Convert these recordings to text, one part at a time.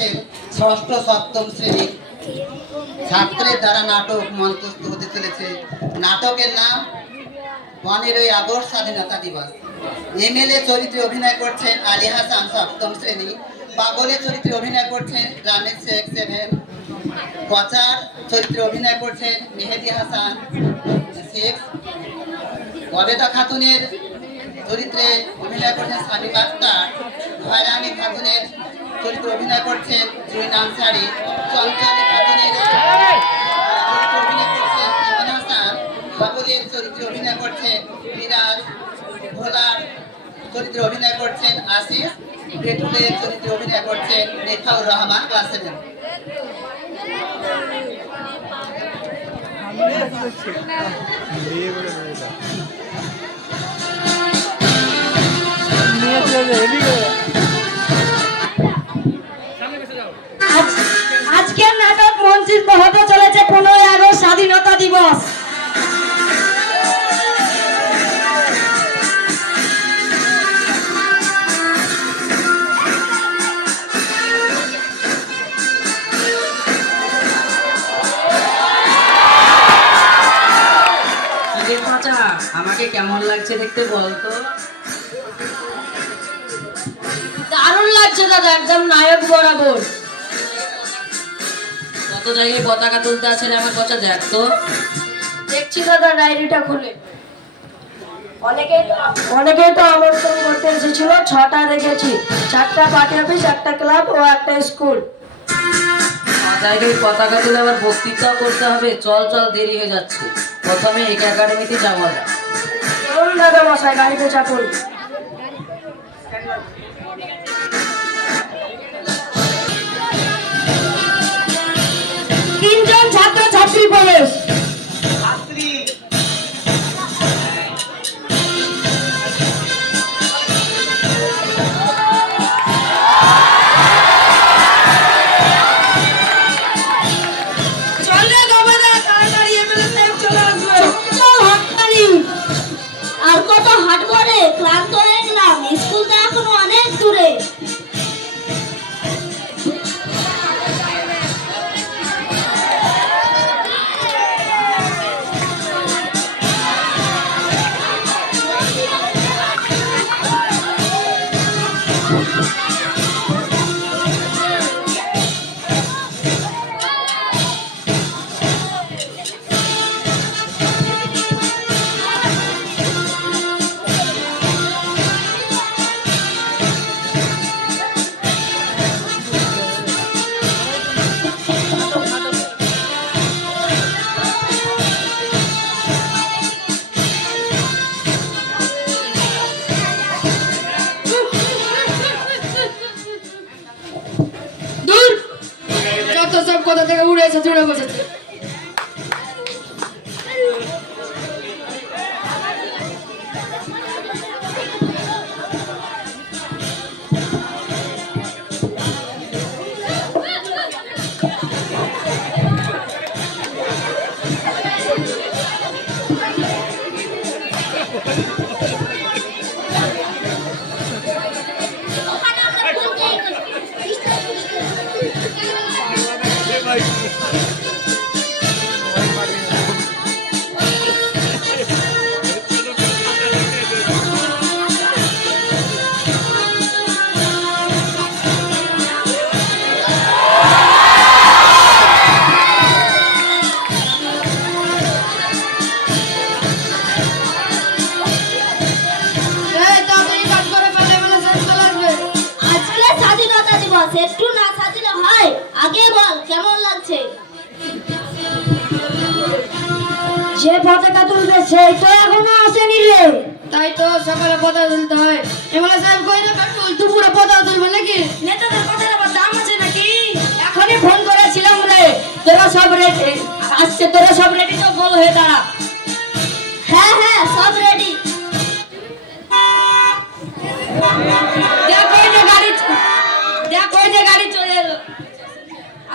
ক্লাসের ষষ্ঠ, সপ্তম শ্রেণির ছাত্রের দ্বারা নাটক মঞ্চস্থ হতে চলেছে। নাটকের নাম পনেরোই আগস্ট স্বাধীনতা দিবস। এমএলএ চরিত্রে অভিনয় করছেন আলী হাসান, সপ্তম শ্রেণি। পাগলের চরিত্রে অভিনয় করছেন রামেশ শেখ, সেভেন। কচার চরিত্রে অভিনয় করছেন মেহেদি হাসান সিক্স কবেতা খাতুনের চরিত্রে অভিনয় করছেন সাবিক আক্তার। হয়রানি খাতুনের চরিত্রে অভিনয় করছেন জুইন আনসারি চঞ্চলী খাতুনের। চরিত্রে অভিনয় করছেন ইমন হাসান চরিত্রে অভিনয় করছেন মিরাজ ভোলার। চরিত্রে অভিনয় করছেন আশিস পেটুলের চরিত্রে অভিনয় করছেন নেথাউর রহমান ক্লাস সেভেন। আজ- আজকের নাটক মঞ্চিত হতে চলেছে পনেরোই আগস্ট স্বাধীনতা দিবস। আমাকে কেমন লাগছে দেখতে বলতো? দারুণ লাগছে দাদা, একদম নায়ক বরাবর। কত জায়গায় পতাকা তুলতে আছেন আমার কথা দেখ তো। দেখছি দাদা ডায়েরিটা খুলে। অনেকেই তো অনেকেই তো আমন্ত্রণ করতে এসেছিল। ছটা রেখেছি চারটা পার্টি অফিস একটা ক্লাব ও একটা স্কুল। জায়গায় পতাকা তুলে আবার বক্তৃতাও করতে হবে। চল চল দেরি হয়ে যাচ্ছে। প্রথমে এক একাডেমিতে যাওয়া যাক। চলুন দাদা মশাই গাড়িতে চাপুন। তিনজন ছাত্র ছাত্রী প্রবেশ। একটু না সাজিলে হয়? আগে বল কেমন লাগছে? যে পতাকা তুলবে সেই তো এখনও আসেনি রে। তাই তো সকালে পতাকা তুলতে হয়। এমএলএ সাহেব কই না কাটুল দুপুরে পতাকা তুলবে নাকি? নেতাদের কথার আবার দাম আছে নাকি? এখনই ফোন করেছিলাম রে। তোরা সব রেডি আসছে তোরা সব রেডি তো বল হয়ে দাঁড়া। হ্যাঁ হ্যাঁ সব রেডি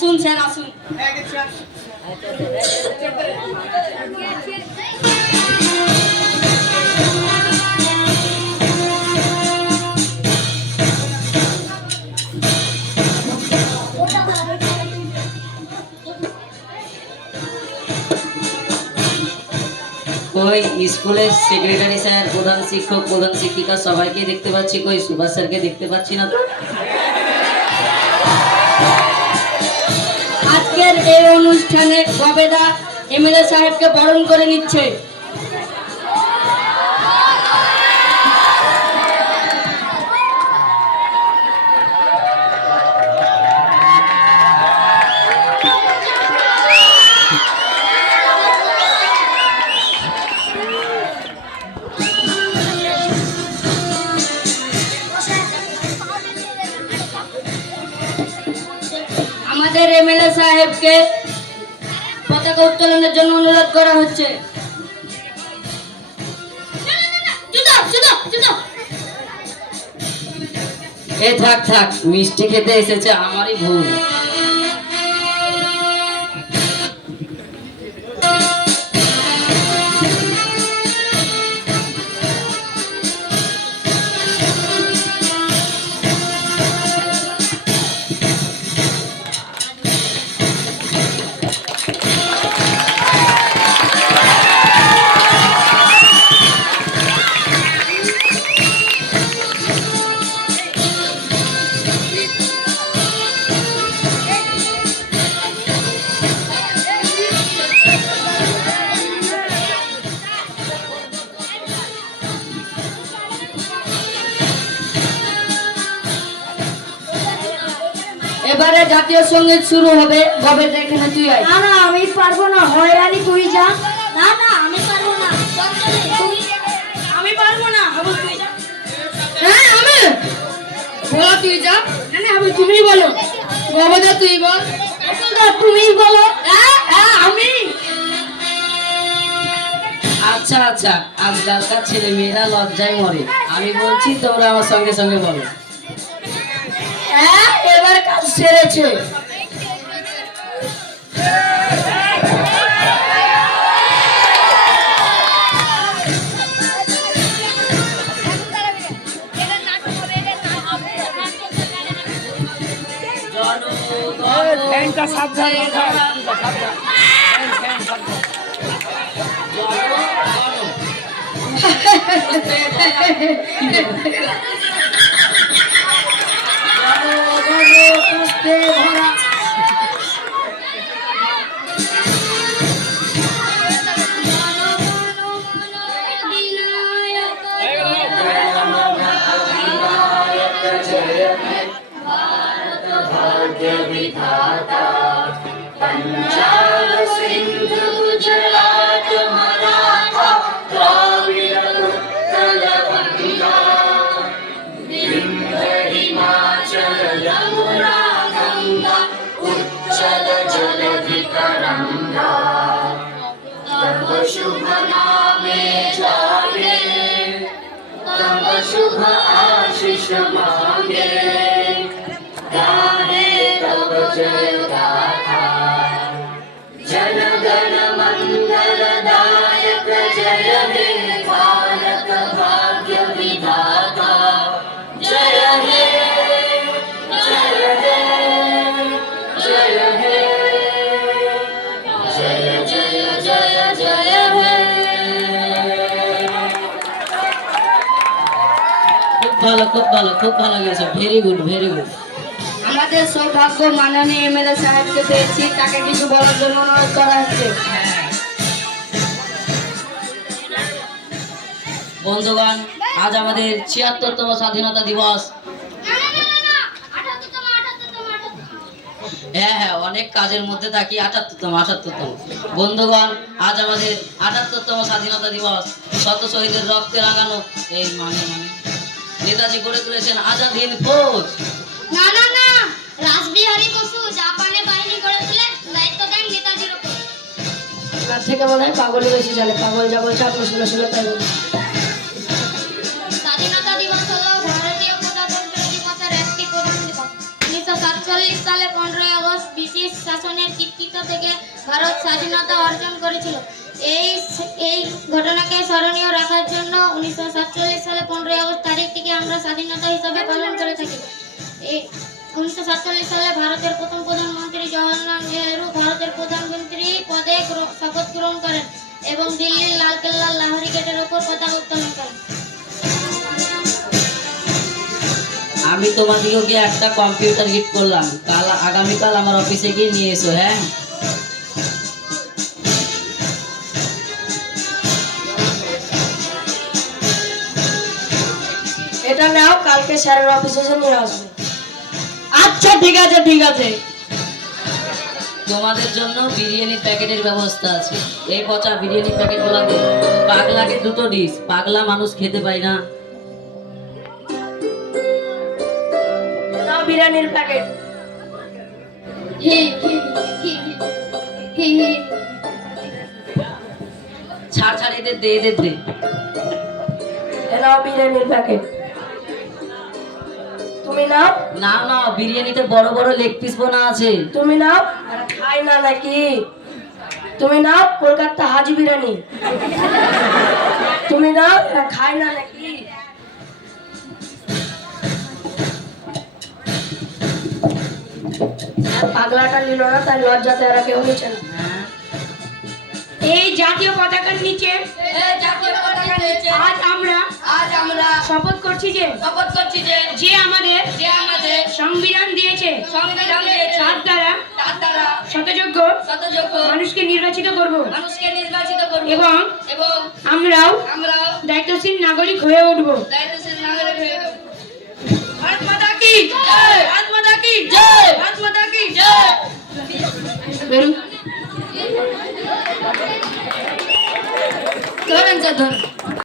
আসুন স্যার, আসুন। কই, স্কুলের সেক্রেটারি স্যার, প্রধান শিক্ষক, প্রধান শিক্ষিকা, সবাইকে দেখতে পাচ্ছি। কই, সুভাষ স্যারকে দেখতে পাচ্ছি না আজকের এই অনুষ্ঠানে কবেদা এমএলএ সাহেবকে বরণ করে নিচ্ছে। সাহেবকে পতাকা উত্তোলনের জন্য অনুরোধ করা হচ্ছে। এ থাক থাক, মিষ্টি খেতে এসেছে আমারই ভুল। এবারে জাতীয় সংগীত শুরু হবে। ববেদা এখানে তুই আয়। না না আমি পারব না। হয়রানি তুই যা। না না আমি পারব না। আমি পারব না। আবু তুই যা। হ্যাঁ আমি? বলো তুই যা। না না আবু তুমি বলো। বাবাদা তুই বল। তুমি বলো। হ্যাঁ হ্যাঁ আমি? আচ্ছা আচ্ছা আজকালকার ছেলে মেয়েরা লজ্জায় মরে। আমি বলছি তোমরা আমার সঙ্গে সঙ্গে বলো। হ্যাঁ এবার সেরেছে ফ্যানটা সাবধান 我们的 शुभ नामे जागे तव शुभ आशिष मांगे गाने तव जय गाने ভালো খুব ভালো খুব ভালো গেছে। ভেরি গুড ভেরি গুড আমাদের সৌভাগ্য মাননীয় এমএলএ সাহেবকে পেয়েছি তাকে কিছু বলার জন্য অনুরোধ করা হচ্ছে। বন্ধুগণ আজ আমাদের ছিয়াত্তরতম স্বাধীনতা দিবস। হ্যাঁ হ্যাঁ অনেক কাজের মধ্যে থাকি আটাত্তরতম আটাত্তরতম। বন্ধুগণ আজ আমাদের আটাত্তরতম স্বাধীনতা দিবস। শত শহীদের রক্তে রাঙানো এই মানে মানে। নেতাজি গড়ে তুলেছেন আজাদ হিন্দ ফৌজ। না না না। রাসবিহারী বসু জাপানে বাহিনী গড়ে তুলে দায়িত্ব দেন নেতাজির উপর তার থেকে মনে হয় পাগলই বেশি চলে পাগল যা বলছে আপনি শুনে শুনে তাই। স্বাধীনতা দিবস হলো ভারতীয় প্রজাতন্ত্র দিবসের একটি প্রধান দিবস। উনিশশো সাতচল্লিশ সালে পনেরোই আগস্ট ব্রিটিশ শাসনের কৃতিত্ব থেকে ভারত স্বাধীনতা অর্জন করেছিল। এই এই ঘটনাকে স্মরণীয় রাখার জন্য উনিশশো সাতচল্লিশ সালে পনেরোই আগস্ট তারিখটিকে আমরা স্বাধীনতা হিসাবে পালন করে থাকি। এই উনিশশো সাতচল্লিশ সালে ভারতের প্রথম প্রধানমন্ত্রী জওয়াহরলাল নেহরু ভারতের প্রধানমন্ত্রী পদে শপথ গ্রহণ করেন এবং দিল্লির লালকেল্লার লাহোরি গেটের ওপর পতাকা উত্তোলন করেন। আমি তোমাদেরকে একটা কম্পিউটার গিফট করলাম। কাল আগামীকাল আমার অফিসে গিয়ে নিয়ে এসো হ্যাঁ? এটা নাও কালকে স্যারের অফিসে এসে নিয়ে আসবে। আচ্ছা ঠিক আছে ঠিক আছে। তোমাদের জন্য বিরিয়ানির প্যাকেটের ব্যবস্থা আছে। এই পচা বিরিয়ানির প্যাকেট গুলাতে পাগলাকে দুটো ডিশ পাগলা মানুষ খেতে পায় না। বিরিয়ানির প্যাকেট ছাড় ছাড় এদের দে এদের দে। বিরিয়ানির প্যাকেট তুমি নাও না না বিরিয়ানিতে বড় বড় লেগ পিস বোনা আছে। তুমি নাও আর খাই না নাকি? তুমি নাও কলকাতা হাজি বিরিয়ানি? তুমি নাও আর খাই না নাকি? পাগলাটা নিল না তাই লজ্জাতে এরা কেউ নিচ্ছে না। হ্যাঁ। এই জাতীয় পতাকার নিচে আজ আমরা আজ আমরা শপথ করছি যে শপথ করছি যে যে আমাদের যে আমাদের সংবিধান দিয়েছে। সংবিধান দিয়েছে। তার দ্বারা তার দ্বারা শতযোগ্য শতযোগ্য মানুষকে নির্বাচিত করব। মানুষকে নির্বাচিত করব। এবং এবং আমরাও আমরা দায়িত্বশীল নাগরিক হয়ে উঠব। দায়িত্বশীল নাগরিক হয়ে উঠব। ভারত মাতা কি? ভারত মাতা কি? ভারত মাতা কি? বেরু 너는 저 너는